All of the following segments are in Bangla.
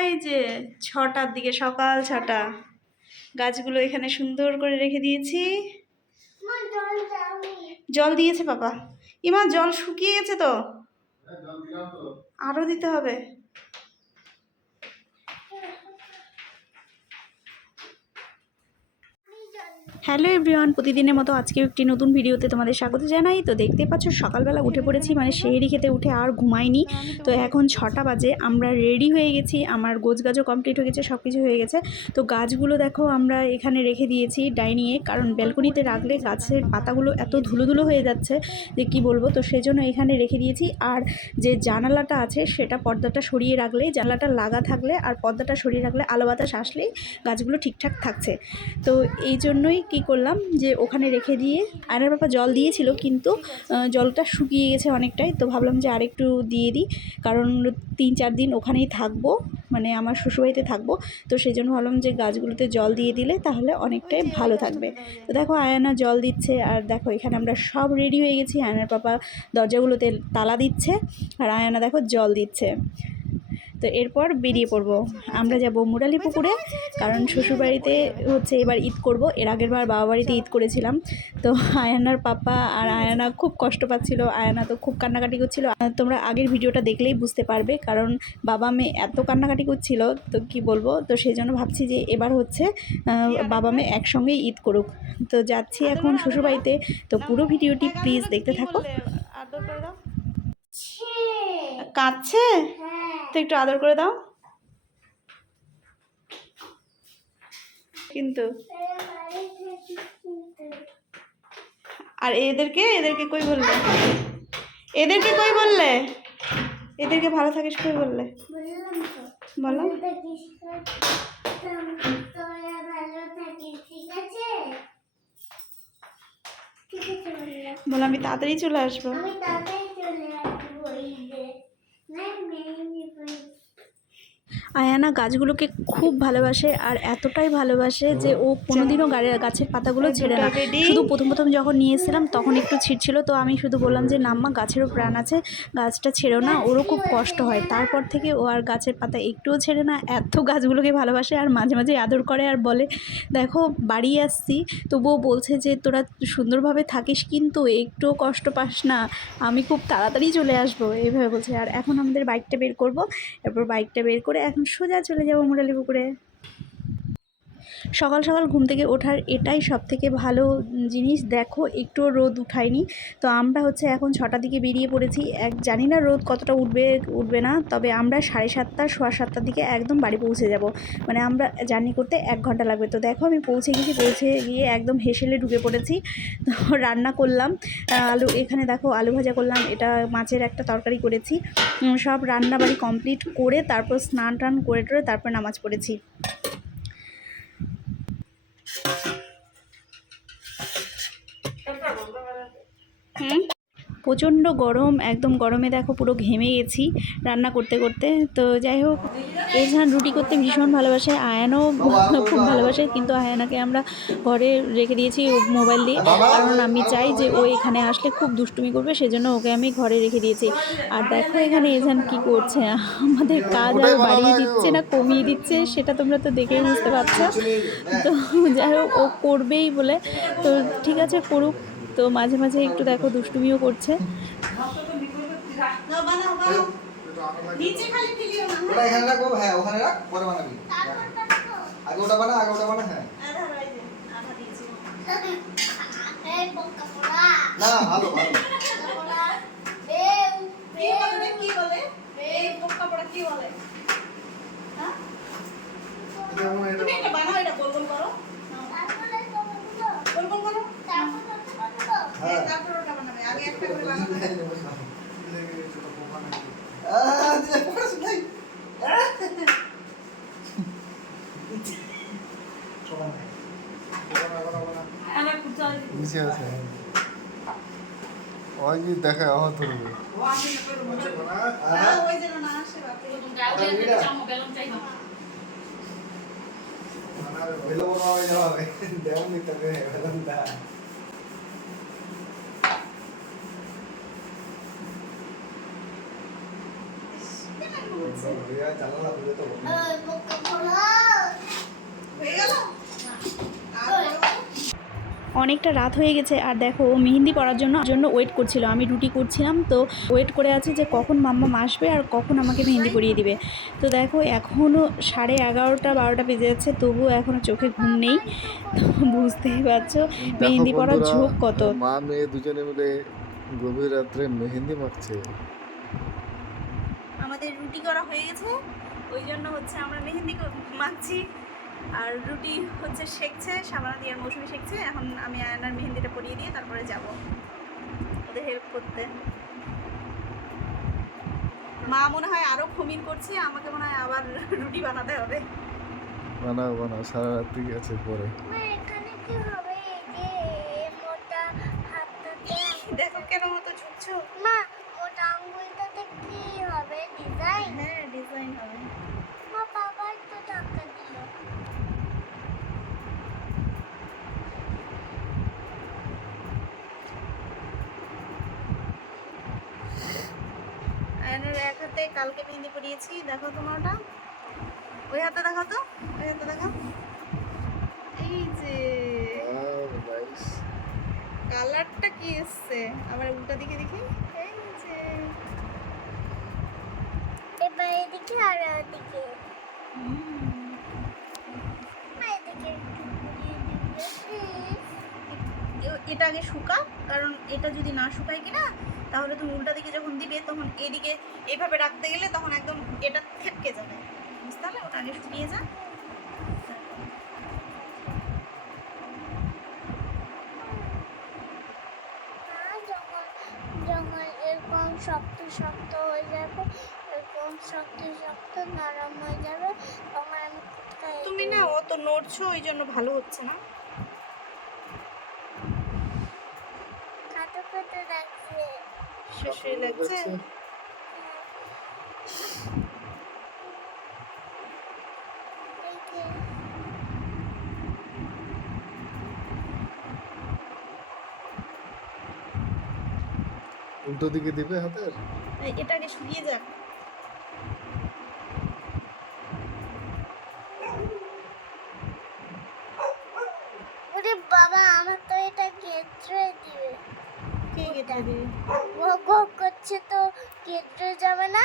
এই যে, ছটার দিকে, সকাল ছটা। গাছগুলো এখানে সুন্দর করে রেখে দিয়েছি। জল দিয়েছে বাবা ইমা, জল শুকিয়ে গেছে তো? আরও দিতে হবে। হ্যালো এভরিওয়ান, প্রতিদিনের মতো আজকেও একটি নতুন ভিডিওতে তোমাদের স্বাগত জানাই। তো দেখতে পাচ্ছ, সকালবেলা উঠে পড়েছি মানে সেহেরি খেতে উঠে আর ঘুমাইনি। তো এখন ছটা বাজে, আমরা রেডি হয়ে গেছি, আমার গোছ গাছও কমপ্লিট হয়ে গেছে সব কিছু হয়ে গেছে। তো গাছগুলো দেখো, আমরা এখানে রেখে দিয়েছি ডাইনিংয়ে কারণ ব্যালকনিতে রাখলে গাছের পাতাগুলো এত ধুলো ধুলো হয়ে যাচ্ছে যে কি বলব? তো সেজন্য এখানে রেখে দিয়েছি। আর যে জানালাটা আছে, সেটা পর্দাটা সরিয়ে রাখলে, জানালাটা লাগা থাকলে আর পর্দাটা সরিয়ে রাখলে আলো বাতাস আসলেই গাছগুলো ঠিকঠাক থাকছে। তো এই জন্যই কি করলাম? যে ওখানে রেখে দিয়ে আয়নার বাবা জল দিয়েছিল, কিন্তু জলটা শুকিয়ে গেছে অনেকটাই। তো ভাবলাম যে আরেকটু দিয়ে দিই, কারণ তিন চার দিন ওখানেই থাকব মানে আমার শ্বশুরবাড়িতে থাকব। তো সেই জন্য ভাবলাম যে গাছগুলোতে জল দিয়ে দিলে তাহলে অনেকটাই ভালো থাকবে। তো দেখো আয়না জল দিচ্ছে, আর দেখো এখানে আমরা সব রেডি হয়ে গেছি। আয়নার পাপা দরজাগুলোতে তালা দিচ্ছে, আর আয়না দেখো জল দিচ্ছে। তো এরপর বেরিয়ে পড়ব। আমরা যাব মুরালি পুকুরে কারণ শ্বশুরবাড়িতে হচ্ছে এবার ঈদ করব। এর আগের বার বাবা বাড়িতে ঈদ করেছিলাম। তো আয়ানার পাপা আর আয়ানা খুব কষ্ট পাচ্ছিল। আয়ানা তো খুব কান্নাকাটি করছিল। তোমরা আগের ভিডিওটা দেখলেই বুঝতে পারবে কারণ বাবা মেয়ে এত কান্নাকাটি করছিল তো কি বলব? তো সেই জন্য ভাবছি যে এবার হচ্ছে বাবা মেয়ে একসঙ্গেই ঈদ করুক। তো যাচ্ছি এখন শ্বশুরবাড়িতে। তো পুরো ভিডিওটি প্লিজ দেখতে থাকো। আদর করে দাও। ছে। কাঁদছে? হ্যাঁ তো একটু আদর করে দাও। কিন্তু আর এদেরকে এদেরকে কই বললে? এদেরকে কই বললে? এদেরকে ভালো থাকিস কই বললে? বলো। বলো, আমি তাড়াতাড়ি চলে আসব এই যে না মেয়ে নিবই আয়ানা গাছগুলোকে খুব ভালোবাসে আর এতটাই ভালোবাসে যে ও কোনোদিনও গাছের পাতাগুলো ছেড়ে না। শুধু প্রথম প্রথম যখন নিয়ে এসেছিলাম তখন একটু ছিটছিল তো আমি শুধু বললাম যে নাম্মা গাছেরও প্রাণ আছে গাছটা ছেড়ো না ওরও খুব কষ্ট হয়। তারপর থেকে ও আর গাছের পাতা একটুও ছেড়ে না এত গাছগুলোকে ভালোবাসে আর মাঝে মাঝে আদর করে আর বলে দেখো বাড়ি আসছি। তবুও বলছে যে তোরা সুন্দরভাবে থাকিস কিন্তু একটুও কষ্ট পাস না আমি খুব তাড়াতাড়ি চলে আসব। এইভাবে বলছে। আর এখন আমাদের বাইকটা বের করব। এরপর বাইকটা বের করে এখন সোজা চলে যাব মুরালি পুকুরে। সকাল সকাল ঘুম থেকে ওঠার এটাই সব থেকে ভালো জিনিস। দেখো, একটুও রোদ উঠায়নি। তো আমরা হচ্ছে এখন ছটার দিকে বেরিয়ে পড়েছি। এক, জানি না রোদ কতটা উঠবে উঠবে না, তবে আমরা সাড়ে সাতটা, সোয়া সাতটার দিকে একদম বাড়ি পৌঁছে যাব। মানে আমরা জার্নি করতে এক ঘণ্টা লাগবে। তো দেখো, আমি পৌঁছে গেছি পৌঁছে গিয়ে একদম হেসেলে ঢুকে পড়েছি। তো রান্না করলাম। আলু, এখানে দেখো, আলু ভাজা করলাম। এটা মাছের একটা তরকারি করেছি। সব রান্না বাড়ি কমপ্লিট করে তারপর স্নান টান করে টরে তারপর নামাজ পড়েছি। প্রচণ্ড গরম, একদম গরমে দেখো পুরো ঘেমে গেছি রান্না করতে করতে। তো যাই হোক এজান রুটি করতে ভীষণ ভালোবাসে, আয়ানও খুব ভালোবাসে, কিন্তু আয়ানাকে আমরা ঘরে রেখে দিয়েছি মোবাইল দিয়ে। কারণ আমি চাই যে ও এখানে আসলে খুব দুষ্টুমি করবে, সেজন্য ওকে আমি ঘরে রেখে দিয়েছি। আর দেখো এখানে এজান কি করছে, আমাদের কাজ আর বাড়িয়ে দিচ্ছে না, কমিয়ে দিচ্ছে, সেটা তোমরা তো দেখেই বুঝতে পারছ। তো যাই হোক, ও করবেই বলে। তো ঠিক আছে, করুক। তো মাঝে মাঝে একটু দেখো দুষ্টুমিও করছে। ওটা এখানে রাখব? হ্যাঁ ওখানে নিচে আছে। ওই যে দেখে আহত হবে। জানালা হয়ে গেল? অনেকটা রাত হয়ে গেছে আর দেখো ও মেহেন্দি পড়ার জন্য জন্য ওয়েট করছিল। আমি রুটি করছিলাম তো ওয়েট করে আছে যে কখন মাম্মা আসবে আর কখন আমাকে মেহেন্দি পরিয়ে দিবে। তো দেখো এখনও সাড়ে এগারোটা বারোটা বেজে যাচ্ছে তবুও এখনও চোখে ঘুম নেই। তো বুঝতেই পারছ মেহেন্দি পড়ার ঝোঁক কত? মা মেয়ে দুজনে মিলে গভীর রাত্রে মেহেন্দি মাখছে। আমাদের রুটি করা হয়ে গেছে ওই জন্য হচ্ছে আমরা মেহেন্দি মাখছি। আর রুটি হচ্ছে শেখছে সাবানা দিয়ে আর মৌসুমি শেখছে এখন আমি আয়নার মেহেন্দিটা পরিয়ে দিয়ে তারপরে যাব ওদের হেল্প করতে। মা মনে হয় আরও খমির করছে আমাকে মনে হয় আবার রুটি বানাতে হবে। বানাও বানাও সারা রাত্রি গেছে পরে। মা এখানে কি হবে এই যে মোটা হাতটাতে দেখো কেন মতো ঝুঁকছো মা মোটা আঙ্গুলটাতে কি হবে ডিজাইন হ্যাঁ ডিজাইন হবে মা বাবা তো টাকা দিল আয়নার এক হাতে কালকে মেহেন্দি পরিয়েছি। দেখো তোমার ওটা। ওই হাতে দেখো তো ওই হাতে দেখো এই যে। নাইস কালারটা কি এসছে? আবার উল্টা দিকে দেখি। এই যে। এবার এদিকে আর ওদিকে। এটা আগে শুকাও কারণ এটা যদি না শুকায় কিনা তাহলে তুমি উল্টা দিকে যখন দিবে তখন এদিকে এইভাবে রাখতে গেলে তখন একদম এটা থেপকে যাবে। বুঝতে পারলে? ওটা আগে শুকিয়ে যা। যখন এরকম শক্ত শক্ত হয়ে যাবে এরকম শক্ত শক্ত নরম হয়ে যাবে। তখন আমি তুমি না অত নড়ছো ওই জন্য ভালো হচ্ছে না। শেষ লাগছে উল্টো দিকে দিবে হাতের? এটাকে এটা আগে শুকিয়ে যাক ওরে বাবা আমার তো এটা কেটে দিবে দিবি ঘোক ঘোক করছে তো কেটে যাবে না?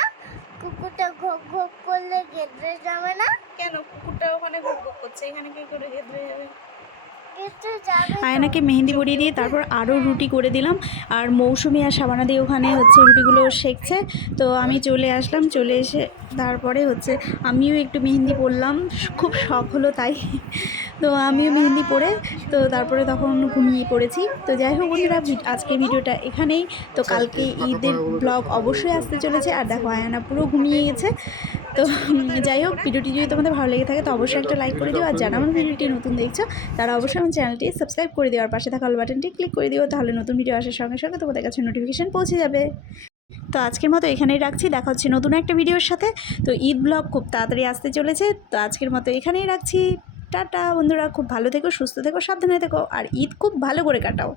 কুকুরটা ঘোক ঘোক করলে কেটে যাবে না? কেন? কুকুরটা ওখানে ঘুর ঘুর করছে এখানে কি করে গেঁদড়ে যাবে। আয়নাকে মেহেন্দি পরিয়ে দিয়ে তারপর আরও রুটি করে দিলাম। আর মৌসুমি আর সাবানা দিয়ে ওখানে হচ্ছে রুটিগুলো শেখছে। তো আমি চলে আসলাম চলে এসে তারপরে হচ্ছে আমিও একটু মেহেন্দি পরলাম। খুব শখ হলো তাই। তো আমিও মেহেন্দি পরে তো তারপরে তখন ঘুমিয়ে পড়েছি। তো যাই হোক বন্ধুরা আজকের ভিডিওটা এখানেই। তো কালকে ঈদের ব্লগ অবশ্যই আসতে চলেছে। আর দেখো আয়না পুরো ঘুমিয়ে গেছে। তো যাই হোক, ভিডিওটি যদি তোমাদের ভালো লেগে থাকে, তো অবশ্যই একটা লাইক করে দিও। আর যারা আমার ভিডিওটি নতুন দেখছ, তারা অবশ্যই আমার চ্যানেলটি সাবস্ক্রাইব করে দিও। আর পাশে থাকা অল বাটনটি ক্লিক করে দিও, তাহলে নতুন ভিডিও আসার সঙ্গে সঙ্গে তোমাদের কাছে নোটিফিকেশান পৌঁছে যাবে। তো আজকের মতো এখানেই রাখছি। দেখা হচ্ছে নতুন একটা ভিডিওর সাথে। তো ঈদ ব্লগ খুব তাড়াতাড়ি আসতে চলেছে। তো আজকের মতো এখানেই রাখছি। টাটা, বন্ধুরা, খুব ভালো থেকো, সুস্থ থেকো, সাবধানে থেকো। আর ঈদ খুব ভালো করে কাটাও।